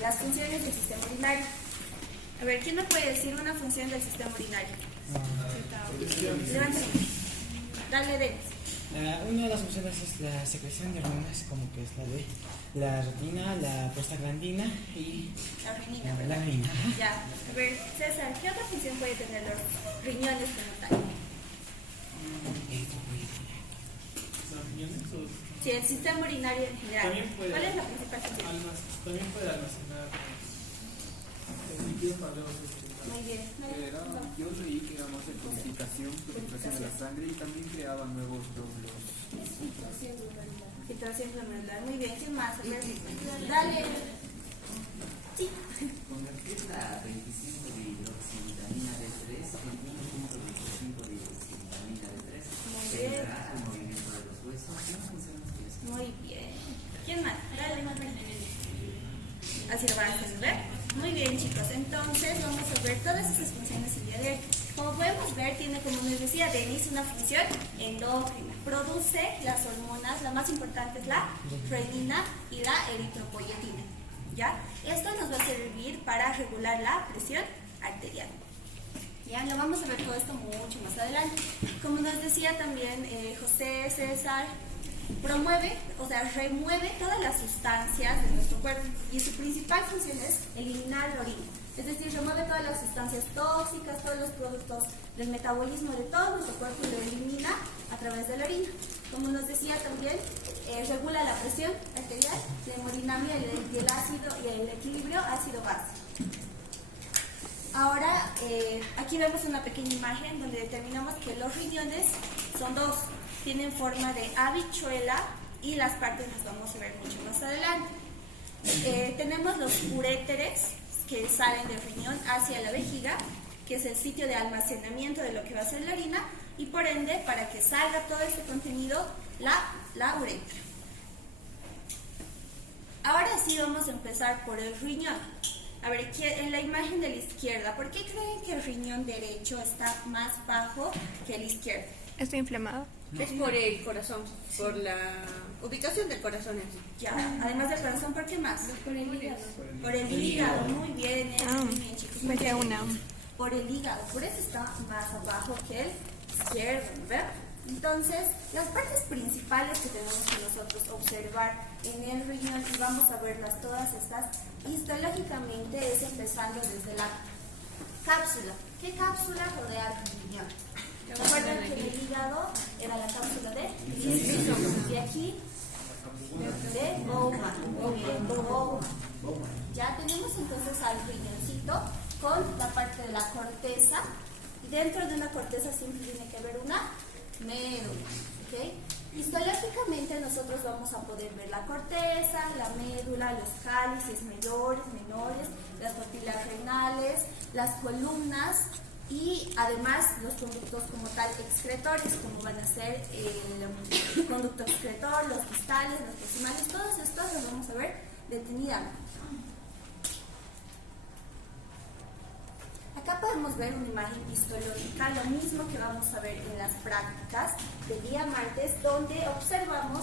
las funciones del sistema urinario. A ver, ¿quién me puede decir una función del sistema urinario? Levántame. Dale, Denis. Una de las funciones es la secreción de hormonas, como que es la de la retina, la prostaglandina y La renina, la ¿verdad? renina. Ya. A ver, César, ¿qué otra función puede tener los riñones como tal? Sí, el sistema urinario en general. ¿Cuál es la principal función? También puede almacenar el líquido para luego ser Muy bien. Yo leí que íbamos en purificación de la sangre y también creaban nuevos glóbulos. Filtración glomerular. Muy bien. ¿Quién más? A ver, dale. Sí. Convertir la 25 de hidroxivitamina D3 en 1.25 de hidroxivitamina D3. Muy bien. Acelerar el movimiento de los huesos. ¿Cómo funciona esto? Muy bien. ¿Quién más? Dale. Así lo van a entender. Muy bien, chicos. Entonces vamos a ver todas esas funciones el día de hoy. Como podemos ver, tiene, como nos decía Denis, una función endocrina. Produce las hormonas, la más importante es la renina y la eritropoyetina. ¿Ya? Esto nos va a servir para regular la presión arterial. Ya lo vamos a ver todo esto mucho más adelante. Como nos decía también José César, promueve, o sea, remueve todas las sustancias de nuestro cuerpo y su principal función es eliminar la orina. Es decir, remueve todas las sustancias tóxicas, todos los productos del metabolismo de todo nuestro cuerpo y lo elimina a través de la orina. Como nos decía también, regula la presión arterial, la hemodinamia y el ácido y el equilibrio ácido-base. Ahora, aquí vemos una pequeña imagen donde determinamos que los riñones son dos. Tienen forma de habichuela y las partes las vamos a ver mucho más adelante. Tenemos los uréteres que salen del riñón hacia la vejiga, que es el sitio de almacenamiento de lo que va a ser la orina, y por ende, para que salga todo este contenido, la uretra. Ahora sí vamos a empezar por el riñón. A ver, en la imagen de la izquierda, ¿por qué creen que el riñón derecho está más bajo que el izquierdo? Está inflamado. Es por el corazón, por la ubicación del corazón en sí. Ya, además del corazón, ¿por qué más? Por el hígado. Por el hígado, muy bien, muy bien, chicos. Me queda una. Por el hígado, por eso está más abajo que el izquierdo, ¿verdad? Entonces, las partes principales que tenemos que nosotros observar en el riñón, y vamos a verlas todas estas, histológicamente es empezando desde la cápsula. ¿Qué cápsula rodea el riñón? Recuerden que en el hígado era la cápsula de y aquí de Bowman. Muy bien, Bowman. Ya tenemos entonces al riñoncito con la parte de la corteza. Y dentro de una corteza siempre tiene que haber una médula. ¿Okay? Histológicamente nosotros vamos a poder ver la corteza, la médula, los cálices mayores, menores, las papilas renales, las columnas y además los conductos como tal excretores, como van a ser el conducto excretor, los distales, los proximales, todos estos los vamos a ver detenidamente. Acá podemos ver una imagen histológica, lo mismo que vamos a ver en las prácticas del día martes, donde observamos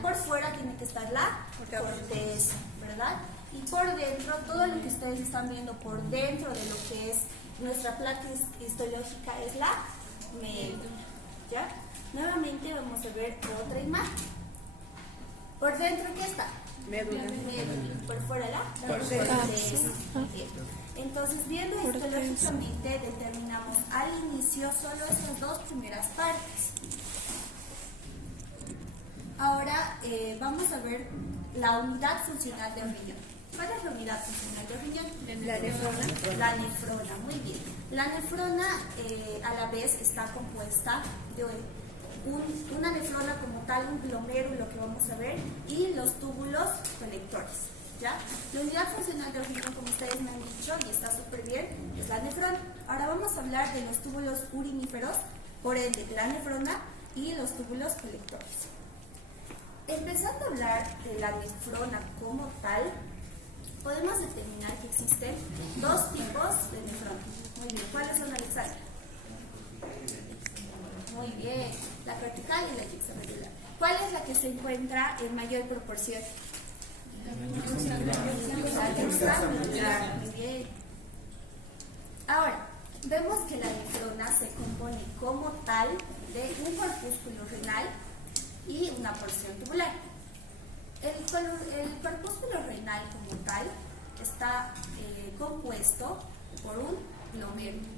por fuera tiene que estar la corteza, ¿verdad? Y por dentro, todo lo que ustedes están viendo por dentro de lo que es nuestra placa histológica es la médula, ¿ya? Nuevamente vamos a ver otra imagen. ¿Por dentro qué está? Médula. Médula. Por fuera la corteza. Entonces, viendo histológicamente, determinamos al inicio solo esas dos primeras partes. Ahora vamos a ver la unidad funcional del riñón. ¿Cuál es la unidad funcional del riñón? La nefrona. La nefrona, muy bien. La nefrona a la vez está compuesta de una nefrona como tal, un glomérulo que vamos a ver, y los túbulos colectores. ¿Ya? La unidad funcional del riñón, como ustedes me han dicho, y está súper bien, es la nefrona. Ahora vamos a hablar de los túbulos uriníferos, por ende, la nefrona y los túbulos colectores. Empezando a hablar de la nefrona como tal, podemos determinar que existen dos tipos de nefrona. Muy bien, ¿cuáles son, Alexandra? Muy bien, la vertical y la extramedular. ¿Cuál es la que se encuentra en mayor proporción? Extracelular. Muy bien. Ahora, vemos que la nefrona se compone como tal de un corpúsculo renal y una porción tubular. El corpúsculo renal como tal está compuesto por un glomérulo.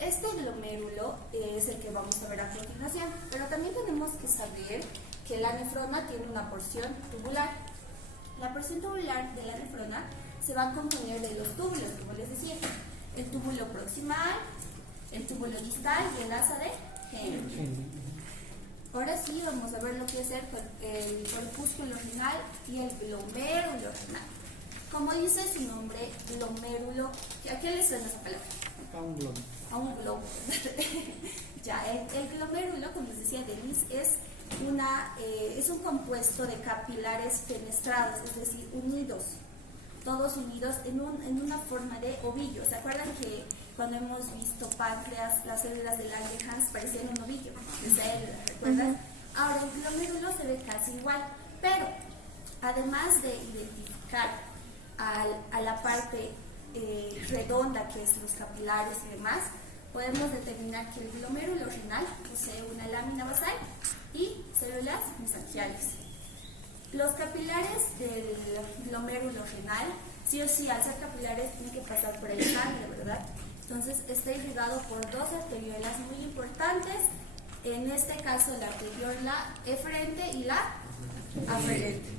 Este glomérulo es el que vamos a ver a continuación, pero también tenemos que saber que la nefrona tiene una porción tubular. La porción tubular de la nefrona se va a componer de los túbulos, como les decía, el túbulo proximal, el túbulo distal y el asa de Henle. Ahora sí vamos a ver lo que es el corpúsculo renal y el glomérulo renal. Como dice su nombre, glomérulo, ¿a qué le suena esa palabra? A un globo. A un globo. Ya, el glomérulo, como les decía Denise, es un compuesto de capilares fenestrados, es decir, unidos, todos unidos en una forma de ovillo. ¿Se acuerdan que cuando hemos visto páncreas, las células de Langerhans parecían un ovillo? ¿Recuerdan? Ahora, el glomérulo se ve casi igual, pero además de identificar a la parte redonda, que es los capilares y demás, podemos determinar que el glomérulo renal posee una lámina basal y células mesangiales. Los capilares del glomérulo renal, sí o sí, al ser capilares, tienen que pasar por el sangre, ¿verdad? Entonces, está irrigado por dos arteriolas muy importantes, en este caso la arteriola eferente y la aferente.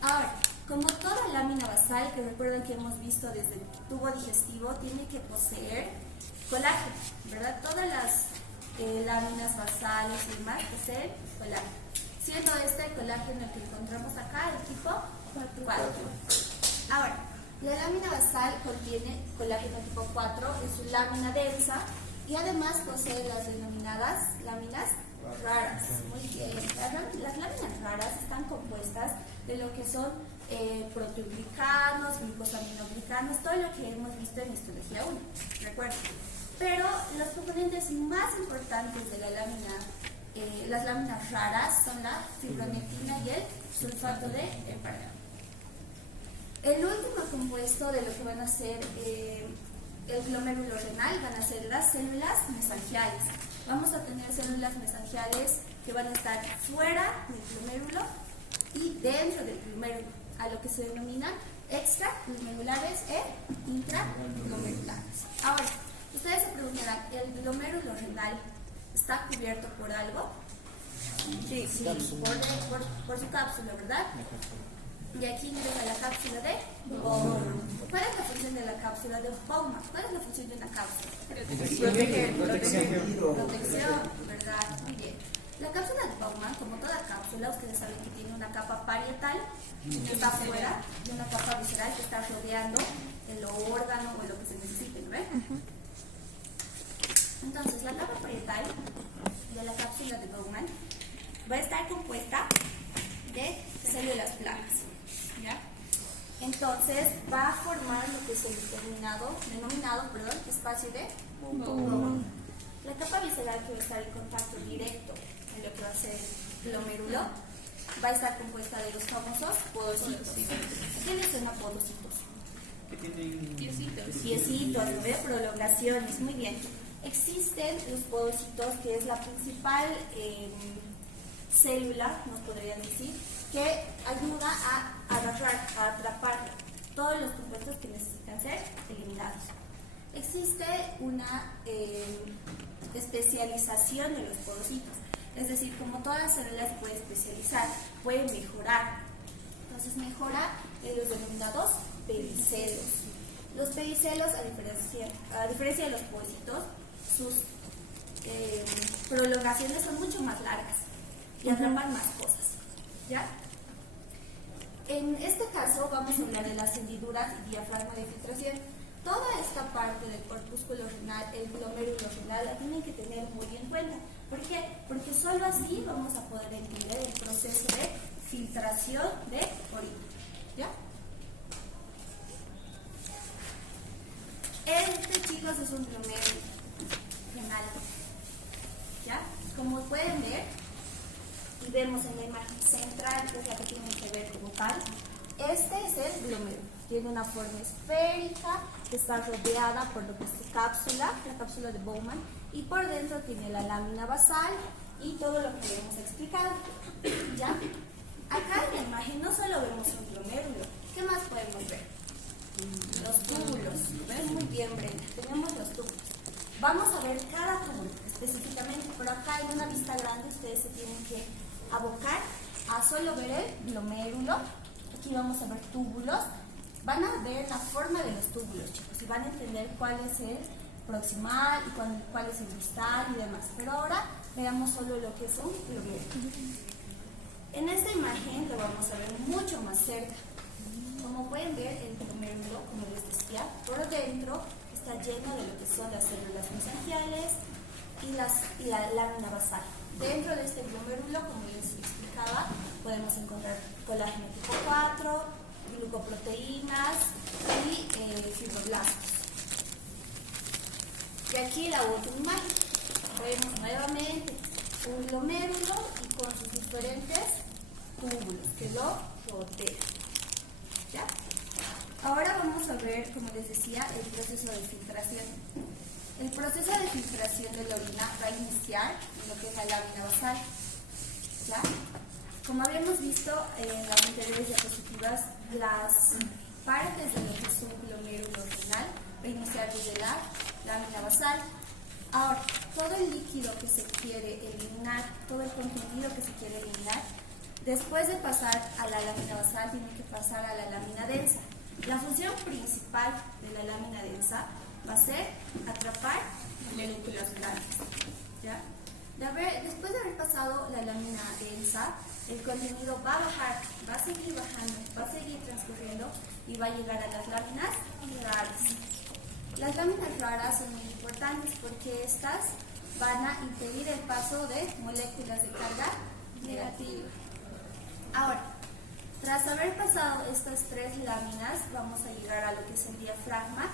Ahora, como toda lámina basal, que recuerden que hemos visto desde el tubo digestivo, tiene que poseer colágeno, ¿verdad? Todas las láminas basales y demás poseen colágeno. Siendo este el colágeno el que encontramos acá, el tipo 4. Ahora, la lámina basal contiene colágeno tipo 4 en su lámina densa y además posee las denominadas láminas raras. Muy bien. Las láminas raras están compuestas de lo que son proteoglicanos, glucosaminoglicanos, todo lo que hemos visto en histología 1, ¿recuerden? Pero los componentes más importantes de las láminas raras son la fibronectina y el sulfato de heparina. El último compuesto de lo que van a ser el glomérulo renal van a ser las células mesangiales. Vamos a tener células mesangiales que van a estar fuera del glomérulo y dentro del glomérulo, a lo que se denomina extraglomerulares e intraglomerulares. Ahora, ustedes se preguntarán, ¿el glomérulo renal está cubierto por algo? Sí, por su cápsula, ¿verdad? Y aquí me deja la cápsula de Bowman. ¿Cuál es la función de la cápsula de Bowman? ¿Cuál es la función de una cápsula? Protección, ¿verdad? Muy bien. La cápsula de Bowman, como toda cápsula, ustedes saben que tiene una capa parietal que está afuera y una capa visceral que está rodeando el órgano o lo que se necesite, ¿no ven? Entonces, la capa parietal de la cápsula de Bowman va a estar compuesta de células planas, ¿ya? Entonces, va a formar lo que es el denominado espacio de Bowman. La capa visceral, que va a estar en contacto directo en lo que va a ser el glomérulo, va a estar compuesta de los famosos podocitos. ¿Quiénes son los podocitos? Que tienen Piecitos, ¿no ve? Prolongaciones, muy bien. Existen los podocitos, que es la principal célula, nos podrían decir, que ayuda a agarrar, a atrapar todos los compuestos que necesitan ser eliminados. Existe una especialización de los podocitos, es decir, como todas las células puede especializar, puede mejorar. Entonces mejora en los denominados pedicelos. Los pedicelos, a diferencia de los podocitos, sus prolongaciones son mucho más largas y atrapan más cosas, ¿ya? En este caso vamos a hablar de las hendiduras y diafragma de filtración. Toda esta parte del corpúsculo renal, el glomérulo renal, la tienen que tener muy en cuenta. ¿Por qué? Porque solo así vamos a poder entender el proceso de filtración de orina, ¿ya? Este, chicos, es un glomérulo renal, ¿ya? Como pueden ver, y vemos en la imagen central, que es la que tienen que ver basal. Este es el glomérulo. Tiene una forma esférica que está rodeada por lo que es su cápsula, la cápsula de Bowman, y por dentro tiene la lámina basal y todo lo que hemos explicado. ¿Ya? Acá en la imagen no solo vemos un glomérulo, ¿qué más podemos ver? Los túbulos. ¿Ven? Muy bien, Brenda. Tenemos los túbulos. Vamos a ver cada túbulo específicamente, pero acá en una vista grande ustedes se tienen que abocar a solo ver el glomérulo. Aquí vamos a ver túbulos. Van a ver la forma de los túbulos, chicos, y van a entender cuál es el proximal y cuál es el distal y demás. Pero ahora veamos solo lo que es un glomérulo. En esta imagen lo vamos a ver mucho más cerca. Como pueden ver, el glomérulo, como les decía, por dentro está lleno de lo que son las células mesangiales y la lámina basal. Dentro de este glomérulo, como les explicaba, podemos encontrar colágeno tipo 4, glucoproteínas y fibroblastos. Y aquí la última imagen. Vemos nuevamente un glomérulo y con sus diferentes túbulos que lo rodean. ¿Ya? Ahora vamos a ver, como les decía, el proceso de filtración. El proceso de filtración de la orina va a iniciar en lo que es la lámina basal. ¿Ya? Como habíamos visto en las anteriores diapositivas, las partes de lo que es un glomérulo renal va a iniciar desde la lámina basal. Ahora, todo el líquido que se quiere eliminar, todo el contenido que se quiere eliminar, después de pasar a la lámina basal, tiene que pasar a la lámina densa. La función principal de la lámina densa va a ser atrapar moléculas grandes. ¿Ya? Después de haber pasado la lámina densa, el contenido va a bajar, va a seguir bajando, va a seguir transcurriendo y va a llegar a las láminas raras. Las láminas raras son muy importantes porque estas van a impedir el paso de moléculas de carga negativa. Ahora, tras haber pasado estas tres láminas, vamos a llegar a lo que es el diafragma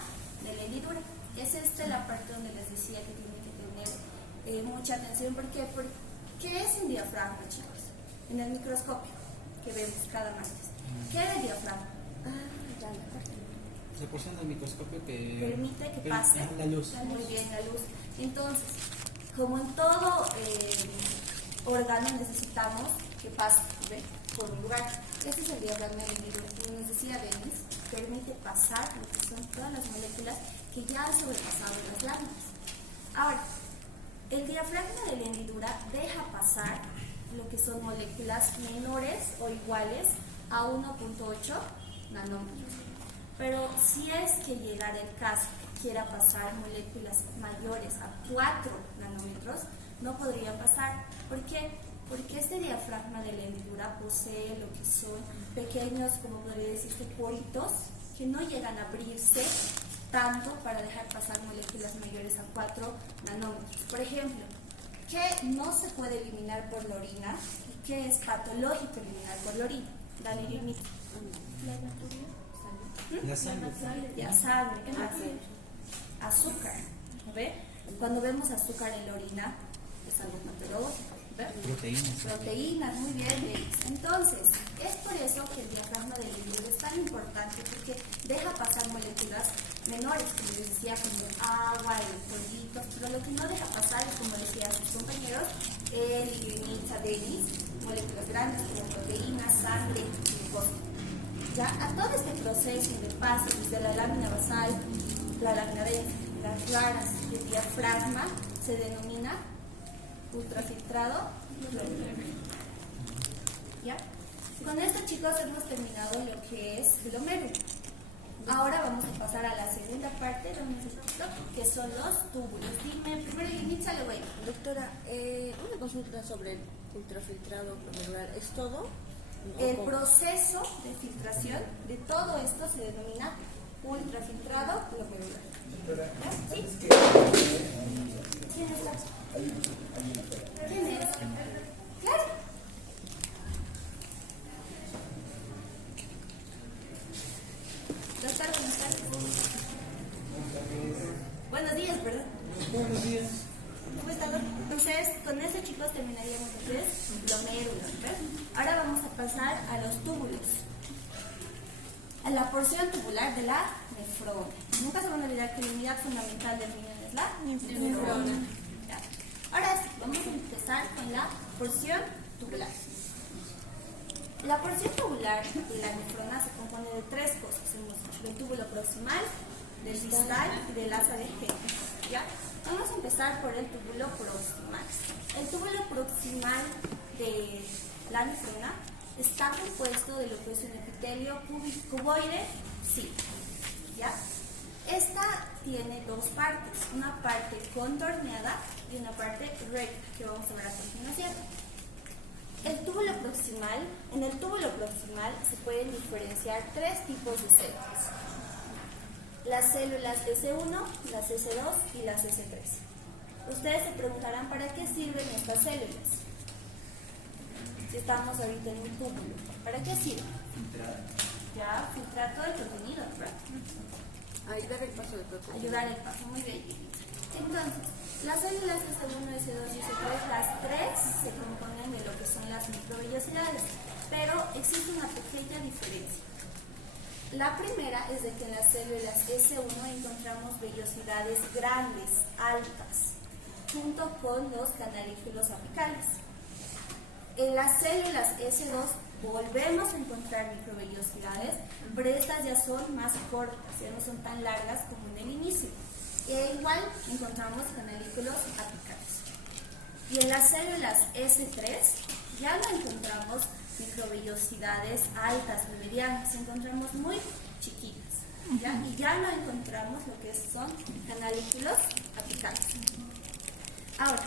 de la hendidura. Es la parte donde les decía que tienen que tener mucha atención. ¿Por qué? ¿Qué es un diafragma, chicos? En el microscopio que vemos cada martes. ¿Qué es el diafragma? Ya la parte. La porción del microscopio que permite que pase la luz. Muy bien, la luz. Entonces, como en todo órgano necesitamos que pase, ¿ve? Por un lugar. Este es el diafragma de la hendidura. Como nos decía Denis, permite pasar lo que son todas las moléculas que ya han sobrepasado las láminas. Ahora, el diafragma de la hendidura deja pasar lo que son moléculas menores o iguales a 1.8 nanómetros. Pero si es que llegara el caso que quiera pasar moléculas mayores a 4 nanómetros, no podría pasar. ¿Por qué? Porque este diafragma de la hendidura posee lo que son pequeños, como podría decirse, poritos que no llegan a abrirse tanto para dejar pasar moléculas mayores a 4 nanómetros. Por ejemplo, ¿qué no se puede eliminar por la orina y qué es patológico eliminar por la orina? Dale, Irmita. La sangre. La sangre. ¿Qué más? Azúcar. ¿Ve? Cuando vemos azúcar en la orina, es algo patológico. Proteínas, muy bien, Denis. Entonces, es por eso que el diafragma del hendidura es tan importante, porque deja pasar moléculas menores, como les decía, como agua, electrolitos, pero lo que no deja pasar es, como decían sus compañeros, el Irmita, Denis, moléculas grandes como proteínas, sangre, glucosa. Ya a todo este proceso de paso desde la lámina basal, la lámina densa, las raras del diafragma, se denomina ultrafiltrado glomérulo. ¿Ya? Con esto, chicos, hemos terminado lo que es glomérulo. Ahora vamos a pasar a la segunda parte de nuestro que son los túbulos. Dime, primero Irmitza, le voy. Doctora, una consulta sobre el ultrafiltrado glomerular. ¿Es todo? El proceso de filtración de todo esto se denomina ultrafiltrado glomerular. ¿Ya? ¿Sí? ¿Quién es? ¿Quién es? Claro. Doctor, buenas tardes. Buenos días, ¿verdad? Buenos días. ¿Cómo están? Entonces, con eso, chicos, terminaríamos lo que es glomérulos. ¿Ves? Ahora vamos a pasar a los túbulos. a la porción tubular de la nefrona. Nunca se van a olvidar que la unidad fundamental del riñón es la nefrona. ¿Ya? Ahora sí, vamos a empezar con la porción tubular. La porción tubular de la nefrona se compone de tres cosas, hemos dicho, del túbulo proximal, del distal y del asa de Henle. ¿Ya? Vamos a empezar por el túbulo proximal. El túbulo proximal de la nefrona está compuesto de lo que es un epitelio cuboide, sí. ¿Ya? Esta tiene dos partes, una parte contorneada y una parte recta, que vamos a ver a continuación. El túbulo proximal, en el túbulo proximal se pueden diferenciar tres tipos de células. Las células S1, las S2 y las S3. Ustedes se preguntarán para qué sirven estas células. Si estamos ahorita en un túbulo, ¿para qué sirven? Ya, filtrar todo el contenido, ¿verdad? Ayudar el paso del proteína. Ayudar el paso, muy bien. Entonces, las células S1, S2 y S3, las tres se componen de lo que son las microvellosidades, pero existe una pequeña diferencia. La primera es de que en las células S1 encontramos vellosidades grandes, altas, junto con los canalículos apicales. En las células S2 volvemos a encontrar microvellosidades, pero estas ya son más cortas, ya no son tan largas como en el inicio. E igual encontramos canalículos apicales. Y en las células S3 ya no encontramos microvellosidades altas ni medianas, encontramos muy chiquitas, ¿ya? Y ya no encontramos lo que son canalículos apicales. Ahora,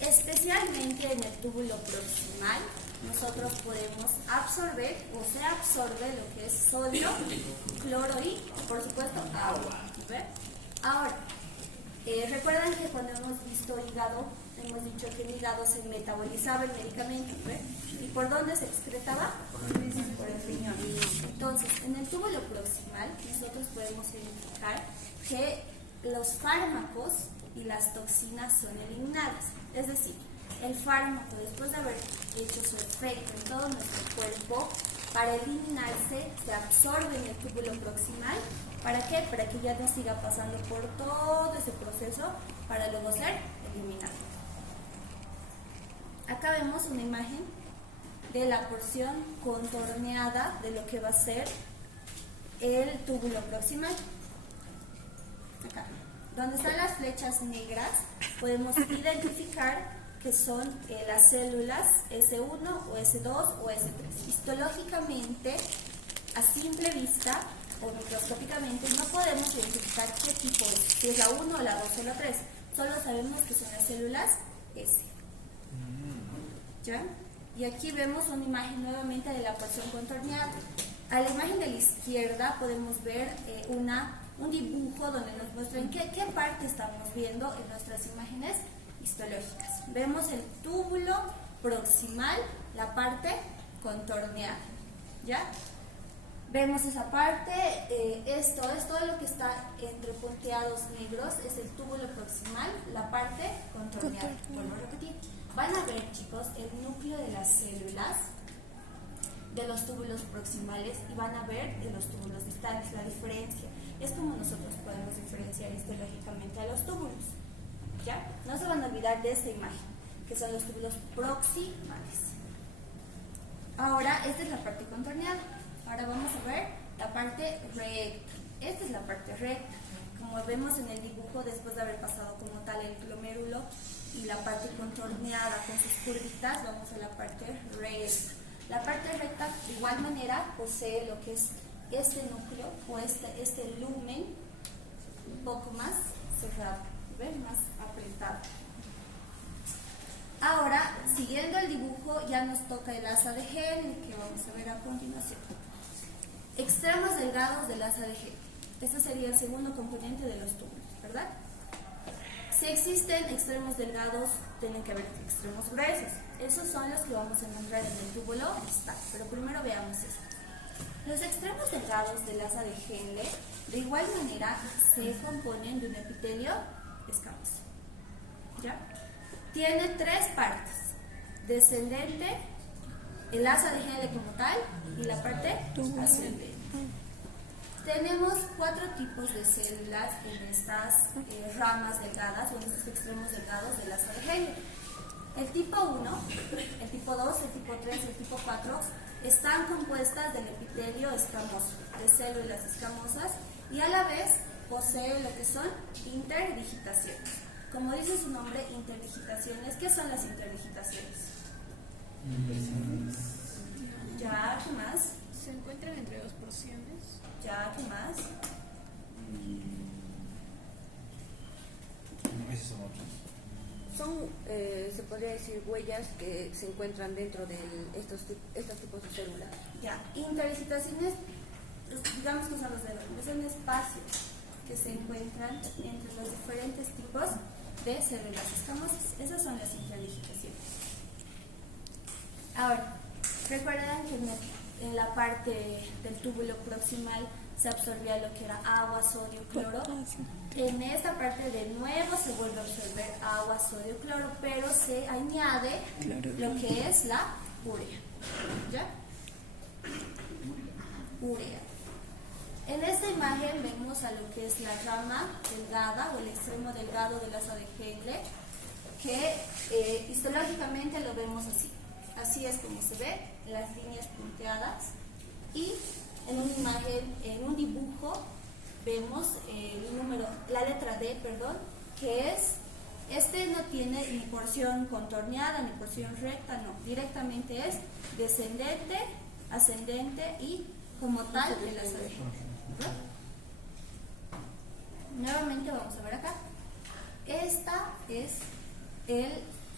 especialmente en el túbulo proximal, nosotros podemos absorber o se absorbe lo que es sodio, cloro y, por supuesto, agua. ¿Ve? Ahora, recuerdan que cuando hemos visto hígado, hemos dicho que el hígado se metabolizaba el medicamento, ¿ve? ¿Y por dónde se excretaba? Por el riñón. Entonces, en el túbulo proximal, nosotros podemos identificar que los fármacos y las toxinas son eliminadas. Es decir, el fármaco, después de haber hecho su efecto en todo nuestro cuerpo, para eliminarse, se absorbe en el túbulo proximal. ¿Para qué? Para que ya no siga pasando por todo ese proceso para luego ser eliminado. Acá vemos una imagen de la porción contorneada de lo que va a ser el túbulo proximal. Acá, donde están las flechas negras, podemos identificar que son las células S1 o S2 o S3. Histológicamente, a simple vista o microscópicamente, no podemos identificar qué tipo es, si es la 1 o la 2 o la 3. Solo sabemos que son las células S. ¿Ya? Y aquí vemos una imagen nuevamente de la porción contorneada. A la imagen de la izquierda podemos ver un dibujo donde nos muestran qué parte estamos viendo en nuestras imágenes histológicas. Vemos el túbulo proximal, la parte contorneada. ¿Ya? Vemos esa parte, esto es todo lo que está entre punteados negros, es el túbulo proximal, la parte contorneada. Vuelvo a repetir. Van a ver, chicos, el núcleo de las células de los túbulos proximales y van a ver de los túbulos distales la diferencia. Es como nosotros podemos diferenciar histológicamente a los túbulos. ¿Ya? No se van a olvidar de esta imagen, que son los túbulos proximales. Ahora, esta es la parte contorneada. Ahora vamos a ver la parte recta. Esta es la parte recta. Como vemos en el dibujo, después de haber pasado como tal el glomérulo y la parte contorneada con sus curvitas, vamos a la parte recta. La parte recta, de igual manera, posee lo que es este núcleo o este lumen un poco más cerrado, ¿ven? Más apretado. Ahora, siguiendo el dibujo, ya nos toca el asa de Henle, que vamos a ver a continuación. Extremos delgados del asa de Henle. Este sería el segundo componente de los túbulos, ¿verdad? Si existen extremos delgados, tienen que haber extremos gruesos. Esos son los que vamos a encontrar en el túbulo distal. Pero primero veamos esto. Los extremos delgados del asa de Henle, de igual manera, se componen de un epitelio escamoso. ¿Ya? Tiene tres partes: descendente, el asa de Henle como tal, y la parte ascendente. Tenemos 4 tipos de células en estas ramas delgadas o en estos extremos delgados de la asa de Henle. El tipo 1, el tipo 2, el tipo 3 y el tipo 4 están compuestas del epitelio escamoso, de células escamosas, y a la vez poseen lo que son interdigitaciones. Como dice su nombre, interdigitaciones. ¿Qué son las interdigitaciones? Ya, ¿qué más? Se encuentran entre dos porciones. Ya, ¿qué más? Esos son otros. Son, se podría decir, huellas que se encuentran dentro de estos tipos de células. Ya, interdigitaciones, digamos que son los dedos, son espacios que se encuentran entre los diferentes tipos de células escamosas. Esas son las interdigitaciones. Ahora, recuerdan que en la parte del túbulo proximal se absorbía lo que era agua, sodio, cloro. En esta parte de nuevo se vuelve a absorber agua, sodio, cloro, pero se añade lo que es la urea. ¿Ya? Urea. En esta imagen vemos a lo que es la rama delgada o el extremo delgado del asa de Henle, que histológicamente lo vemos así. Así es como se ve, las líneas punteadas, y en una imagen, en un dibujo, vemos la letra D, que es, este no tiene ni porción contorneada ni porción recta, no, directamente es descendente, ascendente y como tal el asa de Henle. Nuevamente vamos a ver acá. Esta es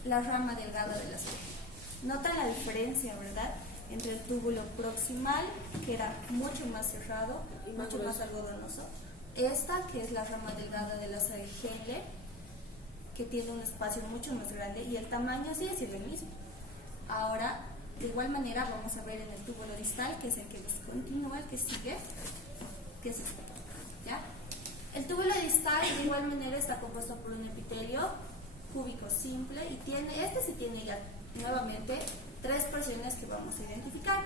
la rama delgada del asa de Henle. Notan la diferencia, ¿verdad?, entre el túbulo proximal, que era mucho más cerrado y mucho más algodonoso. Esta, que es la rama delgada del asa de Henle, que tiene un espacio mucho más grande y el tamaño sigue siendo el mismo. Ahora, de igual manera, vamos a ver en el túbulo distal, que es el que nos continúa, el que sigue, que es este, ¿ya? El túbulo distal, de igual manera, está compuesto por un epitelio cúbico simple y sí tiene ya nuevamente 3 porciones que vamos a identificar.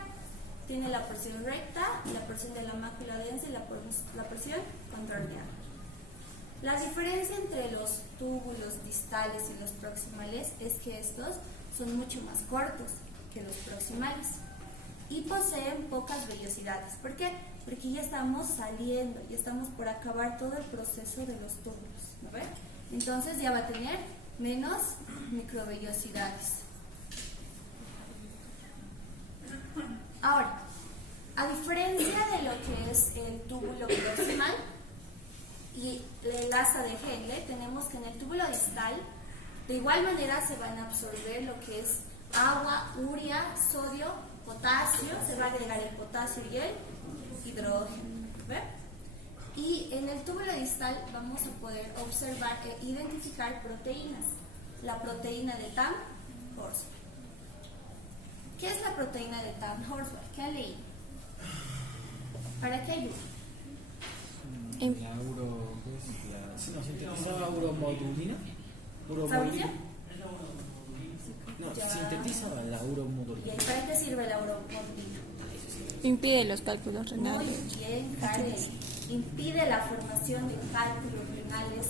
Tiene la porción recta, la porción de la mácula densa y la porción contorneada. La diferencia entre los túbulos distales y los proximales es que estos son mucho más cortos que los proximales y poseen pocas vellosidades. ¿Por qué? Porque ya estamos saliendo, ya estamos por acabar todo el proceso de los túbulos, ¿no ven? Entonces ya va a tener menos microvellosidades. Ahora, a diferencia de lo que es el túbulo proximal y el asa de Henle, tenemos que en el túbulo distal de igual manera se van a absorber lo que es agua, urea, sodio, potasio, se va a agregar el potasio y el hidrógeno. ¿Ve? Y en el túbulo distal vamos a poder observar e identificar proteínas. La proteína de Tamm-Horsford. ¿Qué es la proteína de Tamm-Horsford? ¿Qué han leído? ¿Para qué ayuda? Sintetiza uromodulina. ¿Sabía? No, Ya. sintetiza la uromodulina. ¿Y para qué sirve la uromodulina? Impide los cálculos Muy renales. bien, Karen. Impide la formación de cálculos renales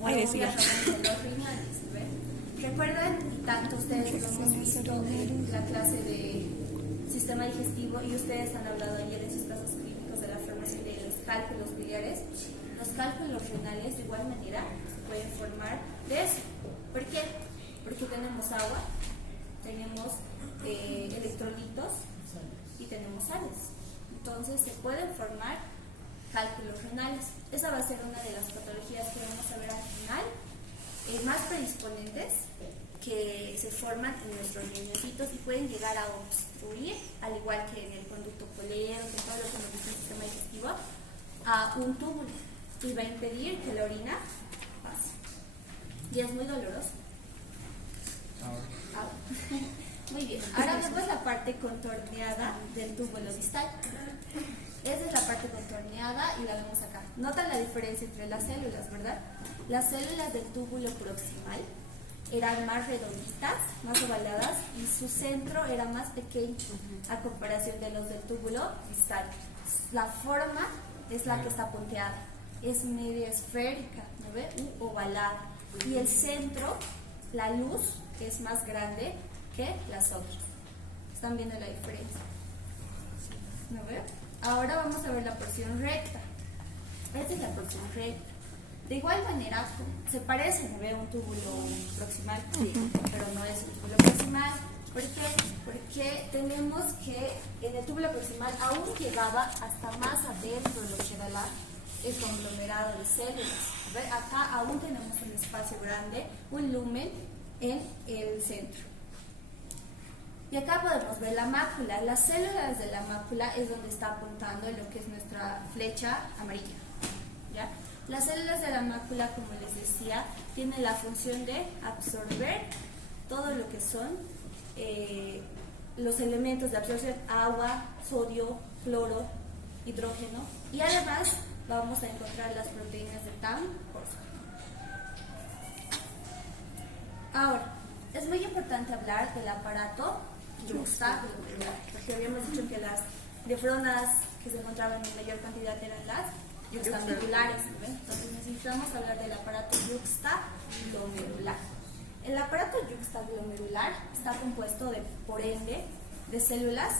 o Ay, atrofias de los riñones. ¿Ve? Recuerden, y tanto ustedes lo hemos visto en la clase de sistema digestivo y ustedes han hablado ayer en sus casos clínicos de la formación de los cálculos biliares. Los cálculos renales de igual manera se pueden formar de eso. ¿Por qué? Porque tenemos agua, tenemos electrolitos y tenemos sales. Entonces se pueden formar cálculos renales. Esa va a ser una de las patologías que vamos a ver al final, más predisponentes, que se forman en nuestros riñoncitos y pueden llegar a obstruir, al igual que en el conducto colero, que todo lo que nos dice el sistema digestivo, a un túbulo y va a impedir que la orina pase. Y es muy doloroso. Muy bien, ahora vemos la parte contorneada del túbulo distal. Esa es la parte contorneada y la vemos acá. Notan la diferencia entre las células, ¿verdad? Las células del túbulo proximal eran más redonditas, más ovaladas, y su centro era más pequeño a comparación de los del túbulo distal. La forma es la que está punteada, es media esférica, ¿no ve? Ovalada. Y el centro, la luz, es más grande que las otras. ¿Están viendo la diferencia? ¿No ve? Ahora vamos a ver la porción recta. Esta es la porción recta. De igual manera, se parece, ¿no ve? Un túbulo proximal, pero no es un túbulo proximal. ¿Por qué? Porque tenemos que en el túbulo proximal aún llegaba hasta más adentro de lo que era el conglomerado de células. A ver, acá aún tenemos un espacio grande, un lumen en el centro. Y acá podemos ver la mácula. Las células de la mácula es donde está apuntando lo que es nuestra flecha amarilla, ¿ya? Las células de la mácula, como les decía, tienen la función de absorber todo lo que son los elementos de absorción: agua, sodio, cloro, hidrógeno, y además vamos a encontrar las proteínas de TAM. Ahora, es muy importante hablar del aparato yuxtaglomerular, porque habíamos dicho que las nefronas que se encontraban en mayor cantidad eran las yuxtaglomerulares, ¿no? Entonces necesitamos hablar del aparato yuxtaglomerular. El aparato yuxtaglomerular está compuesto por ende de células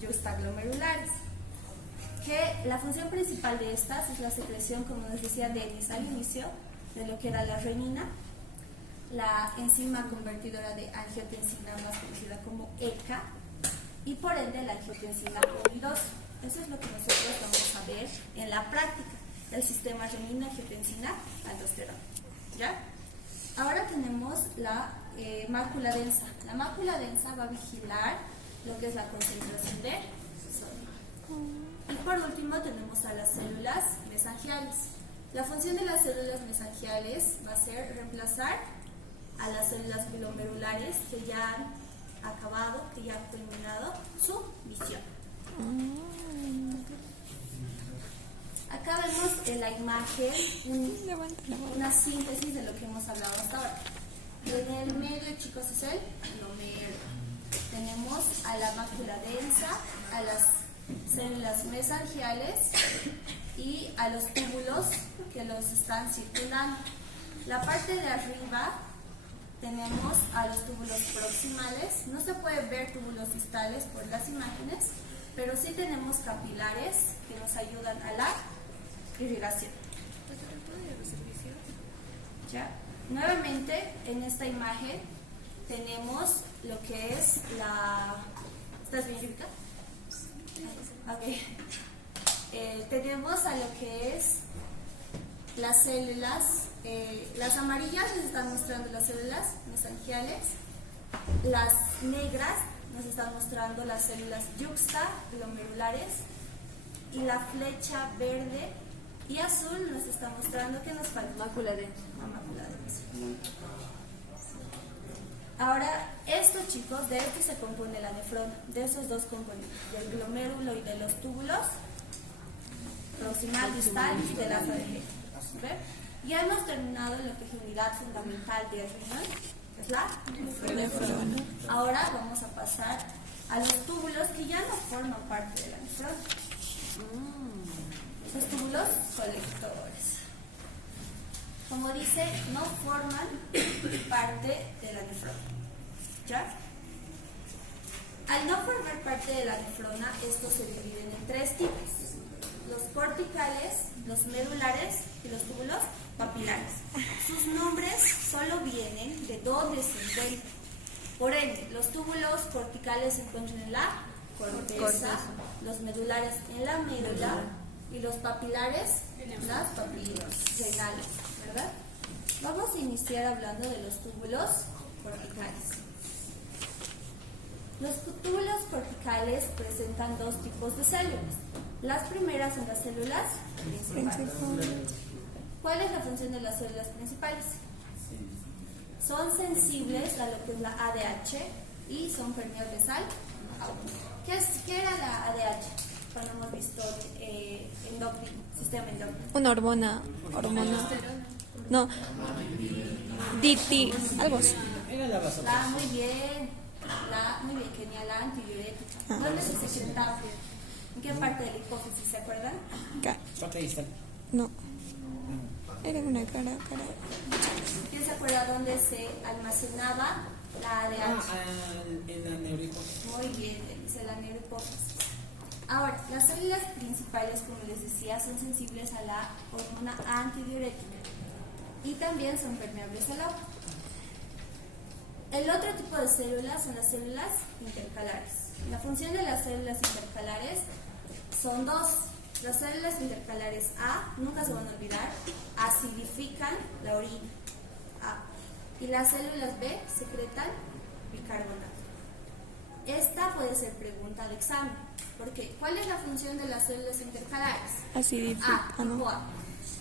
yuxtaglomerulares, que la función principal de estas es la secreción, como nos decía Denis al inicio, de lo que era la renina, la enzima convertidora de angiotensina, más conocida como ECA, y por ende la angiotensina Q2. Eso es lo que nosotros vamos a ver en la práctica, el sistema renina, angiotensina, aldosterona. ¿Ya? Ahora tenemos la mácula densa. La mácula densa va a vigilar lo que es la concentración de sodio. Y por último tenemos a las células mesangiales. La función de las células mesangiales va a ser reemplazar a las células glomerulares que ya han acabado, que ya han terminado su visión. Acá vemos en la imagen una síntesis de lo que hemos hablado hasta ahora. En el medio, chicos, es el glomero. Tenemos a la mácula densa, a las células mesangiales y a los túbulos que los están circundando. La parte de arriba tenemos a los túbulos proximales. No se pueden ver túbulos distales por las imágenes, pero sí tenemos capilares que nos ayudan a la irrigación. ¿Ya? Nuevamente, en esta imagen tenemos lo que es la... ¿Estás bien, Yurika? Ok. Tenemos a lo que es las células, las amarillas nos están mostrando las células mesangiales, las negras nos están mostrando las células yuxtaglomerulares, y la flecha verde y azul nos está mostrando que nos falta Mácula densa. la mácula densa. Ahora, estos, chicos, de esto se compone la nefrona, de esos dos componentes, del glomérulo y de los túbulos, proximal, distal y de la ADG. Ya hemos terminado lo que es la unidad fundamental de riñón, que es la nefrona. Ahora vamos a pasar a los túbulos que ya no forman parte de la nefrona. Los túbulos colectores, como dice, no forman parte de la nefrona. ¿Ya? Al no formar parte de la nefrona, estos se dividen en tres tipos: los corticales, los medulares y los túbulos papilares. Sus nombres solo vienen de donde se encuentran. Por ende, los túbulos corticales se encuentran en la corteza, los medulares en la médula y los papilares en las papilas renales, ¿verdad? Vamos a iniciar hablando de los túbulos corticales. Los túbulos corticales presentan dos tipos de células. Las primeras son las células principales. ¿Cuál es la función de las células principales? Son sensibles a lo que es la ADH y son permeables al agua. ¿Qué era la ADH? Cuando hemos visto endocrino, sistema endocrino. Una hormona. No. DT, algo así. las La, otras. muy bien. Muy bien, genial, la antidiurética. ¿Dónde se secretaba? ¿En qué parte de la hipófisis, se acuerdan? Acá. Parte distal. No. Era una cara. ¿Quién se acuerda dónde se almacenaba la ADH? En la neurohipófisis. Muy bien, dice la neurohipófisis. Ahora, las células principales, como les decía, son sensibles a la hormona antidiurética y también son permeables al agua. El otro tipo de células son las células intercalares. La función de las células intercalares son dos. Las células intercalares A, nunca se van a olvidar, acidifican la orina. A. Y las células B secretan bicarbonato. Esta puede ser pregunta de examen. Porque, ¿cuál es la función de las células intercalares? Acidifica, A, ¿no? tipo A.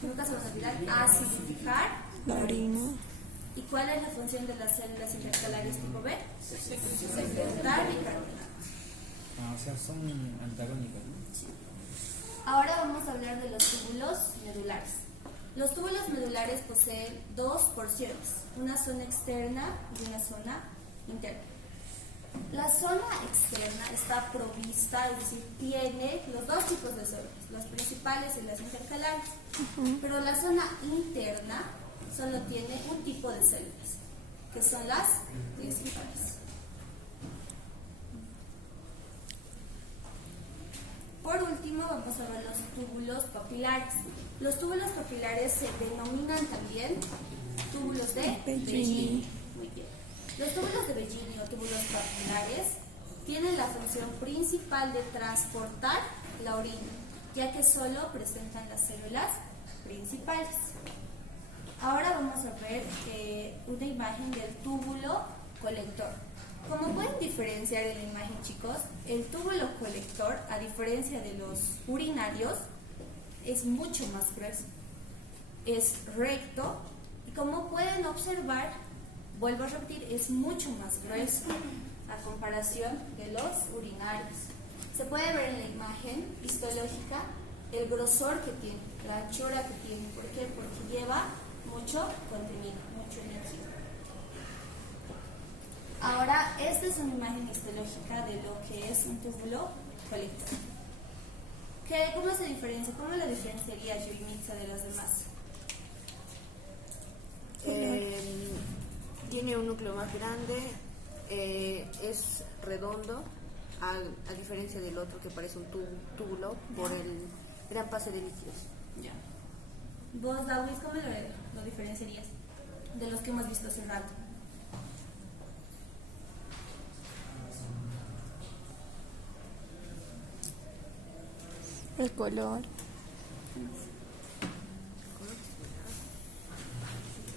Nunca se van a olvidar, acidificar La orina. ¿Y cuál es la función de las células intercalares tipo B? Secretar bicarbonato. O sea, son antagónicas, ¿no? Ahora vamos a hablar de los túbulos medulares. Los túbulos medulares poseen dos porciones, una zona externa y una zona interna. La zona externa está provista, es decir, tiene los dos tipos de células, las principales y las intercalares. Pero la zona interna solo tiene un tipo de células, que son las principales. Por último, vamos a ver los túbulos papilares. Los túbulos papilares se denominan también túbulos de Bellini. Muy bien. Los túbulos de Bellini o túbulos papilares tienen la función principal de transportar la orina, ya que solo presentan las células principales. Ahora vamos a ver una imagen del túbulo colector. Como pueden diferenciar en la imagen, chicos, el túbulo colector, a diferencia de los urinarios, es mucho más grueso. Es recto y, como pueden observar, vuelvo a repetir, es mucho más grueso a comparación de los urinarios. Se puede ver en la imagen histológica el grosor que tiene, la anchura que tiene. ¿Por qué? Porque lleva mucho contenido, mucha energía. Ahora, esta es una imagen histológica de lo que es un túbulo colector. ¿Cómo se diferencia? ¿Cómo la diferenciaría Yurimitza de las demás? Tiene un núcleo más grande, es redondo, a diferencia del otro que parece un túbulo por el gran pase de líquidos. Ya. Vos, Dawis, ¿cómo lo diferenciarías de los que hemos visto hace rato? El color.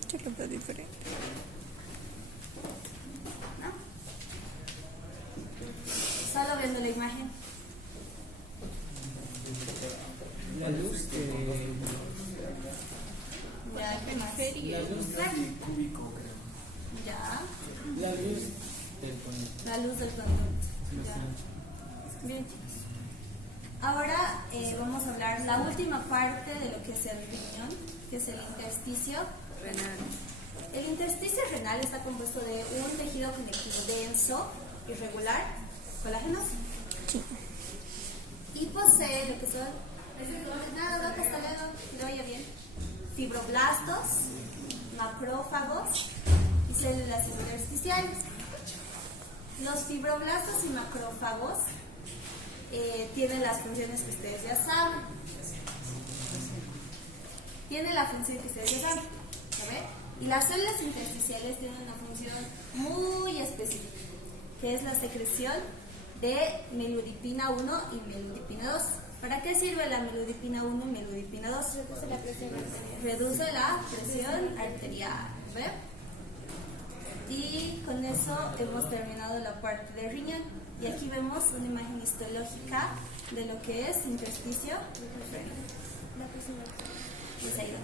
Yo lo veo diferente. ¿No? Solo viendo la imagen. La luz Ya, ¿qué más? La luz Cúbico, creo. Ya, La luz del conducto. la luz del conducto. Ya. Bien, chicos. Ahora vamos a hablar la última parte de lo que es el riñón, que es el intersticio renal. El intersticio renal está compuesto de un tejido conectivo denso, irregular, colágenos, y posee lo que son, nada, hasta luego, que le vaya bien, fibroblastos, macrófagos y células intersticiales. Los fibroblastos y macrófagos tienen las funciones que ustedes ya saben. Tienen la función que ustedes ya saben. ¿Saben? Y las células intersticiales tienen una función muy específica, que es la secreción de melodipina 1 y melodipina 2. ¿Para qué sirve la melodipina 1 y melodipina 2? Reduce la presión arterial. Reduce la presión arterial. ¿Ve? Y con eso hemos terminado la parte del riñón. Y aquí vemos una imagen histológica de lo que es intersticio renal. ¿Les ayuda?